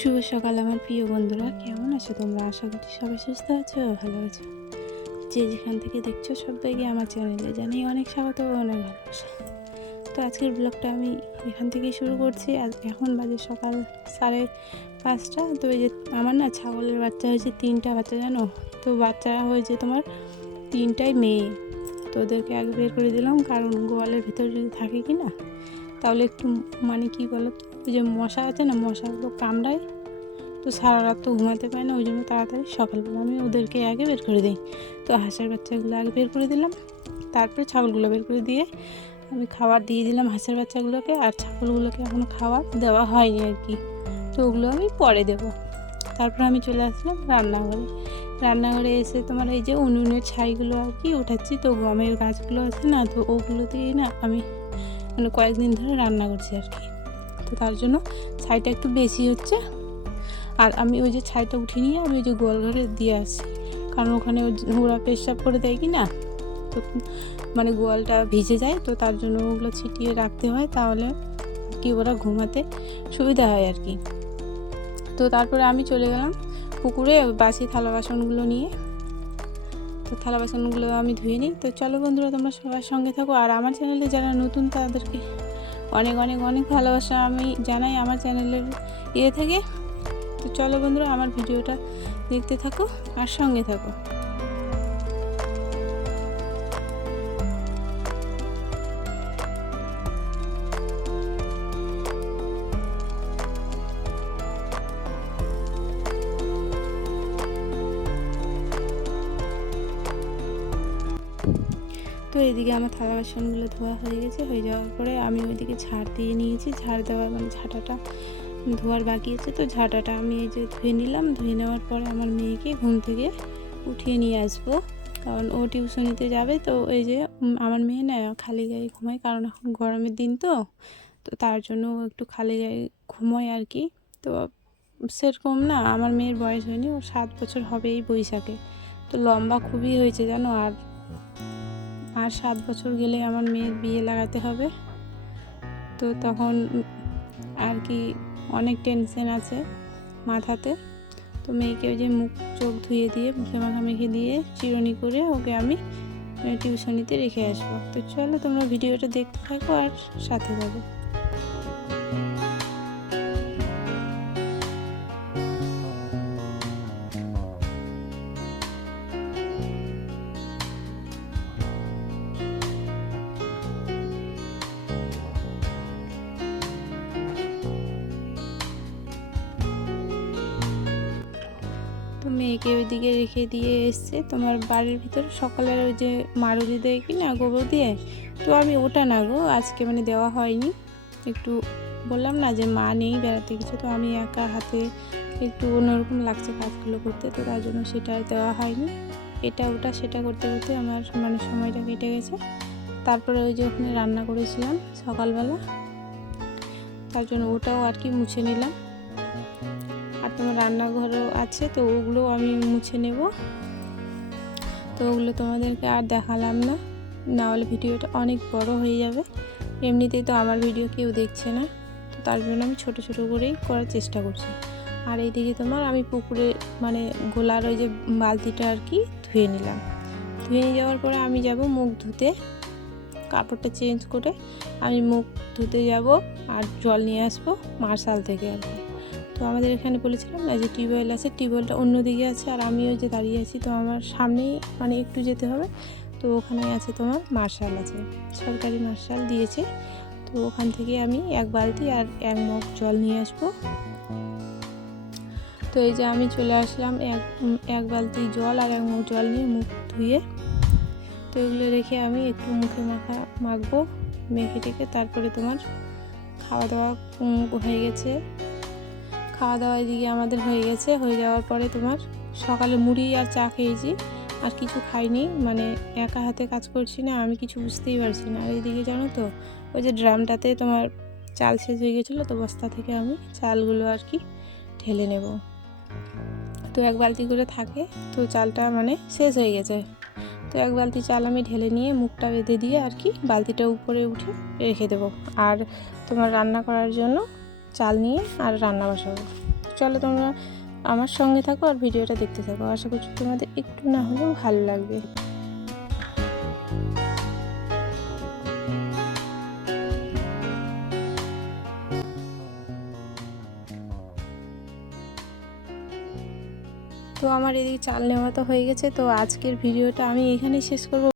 শুভ সকাল আমার প্রিয় বন্ধুরা, কেমন আছো তোমরা? আশা করি সবাই সুস্থ আছো, ভালো আছো। যে যেখান থেকে দেখছো সবাইকে আমার চ্যানেলে জানাই অনেক স্বাগত ও অনেক ভালোবাসা। তো আজকের ব্লগটা আমি এখান থেকেই শুরু করছি। আজ এখন বাজে সকাল 5:30। তো এই যে আমার না ছাগলের বাচ্চা হয়েছে 3টা বাচ্চা, জানো তো? বাচ্চা হয়েছে তোমার 3টাই মেয়ে। তো ওদেরকে আগে বের করে দিলাম, কারণ গোয়ালের ভিতর যদি থাকে কি না তাহলে একটু মানে কি বলো তো, ওই যে মশা আছে না, মশাগুলো কামড়ায়। তো সারা রাত তো ঘুমাতে পারে না, ওই জন্য তাড়াতাড়ি সকালবেলা আমি ওদেরকে আগে বের করে দিই। তো হাঁসের বাচ্চাগুলো আগে বের করে দিলাম, তারপরে ছাগলগুলো বের করে দিয়ে আমি খাবার দিয়ে দিলাম হাঁসের বাচ্চাগুলোকে। আর ছাগলগুলোকে এখনও খাবার দেওয়া হয়নি আর কি, তো ওগুলো আমি পরে দেবো। তারপর আমি চলে আসলাম রান্নাঘরে এসে তোমার এই যে উনুনের ছাইগুলো আর কি উঠাচ্ছি। তো গমের গাছগুলো আছে না, তো ওগুলোতেই না আমি মানে কয়েকদিন ধরে রান্না করছি আর কি। তো তার জন্য ছাইটা একটু বেশি হচ্ছে। আর আমি ওই যে ছাইটা উঠে নিয়ে আমি ওই যে গোয়ালঘরে দিয়ে আসি, কারণ ওখানে ওরা পেশাব করে দেয় কি না, তো মানে গোয়ালটা ভিজে যায়। তো তার জন্য ওগুলো ছিটিয়ে রাখতে হয়, তাহলে কি ওরা ঘুমাতে সুবিধা হয় আর কি। তো তারপরে আমি চলে গেলাম পুকুরে বাসি থালা বাসনগুলো নিয়ে। তো থালা বাসনগুলো আমি ধুয়ে নিই। তো চলো বন্ধুরা, তোমরা সবার সঙ্গে থাকো। আর আমার চ্যানেলে যারা নতুন তাদেরকে অনেক অনেক অনেক ভালোবাসা আমি জানাই আমার চ্যানেলের থেকে। তো চলো বন্ধুরা, আমার ভিডিওটা দেখতে থাকো আর সঙ্গে থাকো। তো এইদিকে আমার থালা বাসনগুলো ধোয়া হয়ে গেছে। হয়ে যাওয়ার পরে আমি ওইদিকে ঝাড় দিয়ে নিয়েছি। ঝাড় দেওয়ার মানে ঝাঁটাটা ধোয়ার বাকি আছে, তো ঝাঁটাটা আমি এই যে ধুয়ে নিলাম। ধুয়ে নেওয়ার পরে আমার মেয়েকে ঘুম থেকে উঠিয়ে নিয়ে আসবো, কারণ ও টিউশনিতে যাবে। তো এই যে আমার মেয়ে না খালি গায়ে ঘুমায়, কারণ এখন গরমের দিন, তো তার জন্য ও একটু খালি গায়ে ঘুমোয় আর কি। তো সেরকম না, আমার মেয়ের বয়স হয়নি, ওর 7 বছর হবে এই বৈশাখে। তো লম্বা খুবই হয়েছে জানো। আর 7 বছর গেলে আমার মেয়ের বিয়ে লাগাতে হবে। তো তখন আর কি অনেক টেনশন আছে মাথাতে। তো মেয়েকে ওই যে মুখ চোখ ধুয়ে দিয়ে মুখে মাখামাখি দিয়ে চিরুনি করে ওকে আমি টিউশনিতে রেখে আসবো। তো চলো তোমরা ভিডিওটা দেখতে থাকো আর সাথে থাকো। তো মেয়েকে ওইদিকে রেখে দিয়ে এসছে তোমার বাড়ির ভিতরে সকালের ওই যে মারুলি দেয় কি না গোবর দিয়ে। তো আমি ওটা না গো আজকে মানে দেওয়া হয়নি। একটু বললাম না যে মা নেই বেড়াতে কিছু, তো আমি একা হাতে একটু অন্যরকম লাগছে কাজগুলো করতে, তো তার জন্য সেটা আর দেওয়া হয়নি। এটা ওটা সেটা করতে করতে আমার মানে সময়টা কেটে গেছে। তারপরে ওই যে ওখানে রান্না করেছিলাম সকালবেলা, তার জন্য ওটাও আর কি মুছে নিলাম। আর তোমার রান্নাঘরও আছে, তো ওগুলো আমি মুছে নেব। তো ওগুলো তোমাদেরকে আর দেখালাম না, না হলে ভিডিওটা অনেক বড় হয়ে যাবে। এমনিতেই তো আমার ভিডিও কেউ দেখছে না, তো তার জন্য আমি ছোট ছোট করেই করার চেষ্টা করছি। আর এইদিকে তোমার আমি পুকুরে মানে গোলার ওই যে বালতিটা আর কি ধুয়ে নিলাম। ধুয়ে নিয়ে যাওয়ার পরে আমি যাব মুখ ধুতে, কাপড়টা চেঞ্জ করে আমি মুখ ধুতে যাব আর জল নিয়ে আসবো মার্শাল থেকে আর কি। তো আমাদের এখানে বলেছিলাম না যে টিউবওয়েল আছে, টিউবওয়েলটা অন্যদিকে আছে, আর আমিও যে দাঁড়িয়ে আছি তো আমার সামনেই মানে একটু যেতে হবে। তো ওখানে আছে তোমার মার্শাল আছে, সরকারি মার্শাল দিয়েছে। তো ওখান থেকে আমি এক বালতি আর এক মগ জল নিয়ে আসবো। তো এই যে আমি চলে আসলাম এক বালতি জল আর এক মগ জল নিয়ে মুখ ধুয়ে। তো এগুলো রেখে আমি একটু মুখে মাখবো, মেখে টেখে তারপরে তোমার খাওয়া দাওয়া হয়ে গেছে। খাওয়া দাওয়া এদিকে আমাদের হয়ে গেছে। হয়ে যাওয়ার পরে তোমার সকালে মুড়ি আর চা খেয়েছি, আর কিছু খাইনি। মানে একা হাতে কাজ করছি না, আমি কিছু বুঝতেই পারছি না। আর এইদিকে জানো তো ওই যে ড্রামটাতে তোমার চাল শেষ হয়ে গেছিলো, তো বস্তা থেকে আমি চালগুলো আর কি ঢেলে নেব। তো এক বালতি করে থাকে, তো চালটা মানে শেষ হয়ে গেছে। তো এক বালতি চাল আমি ঢেলে নিয়ে মুখটা বেঁধে দিয়ে আর কি বালতিটা উপরে উঠে রেখে দেবো। আর তোমার রান্না করার জন্য চাল নিয়ে আর রান্না বসাবো। চলো তোমরা আমার সঙ্গে থাকো আর ভিডিওটা দেখতে থাকো, আশা করছি তোমাদের একটু না হলেও ভালো লাগবে। তো আমার এদিকে চাল নেওয়া তো হয়ে গেছে। তো আজকের ভিডিওটা আমি এখানেই শেষ করব।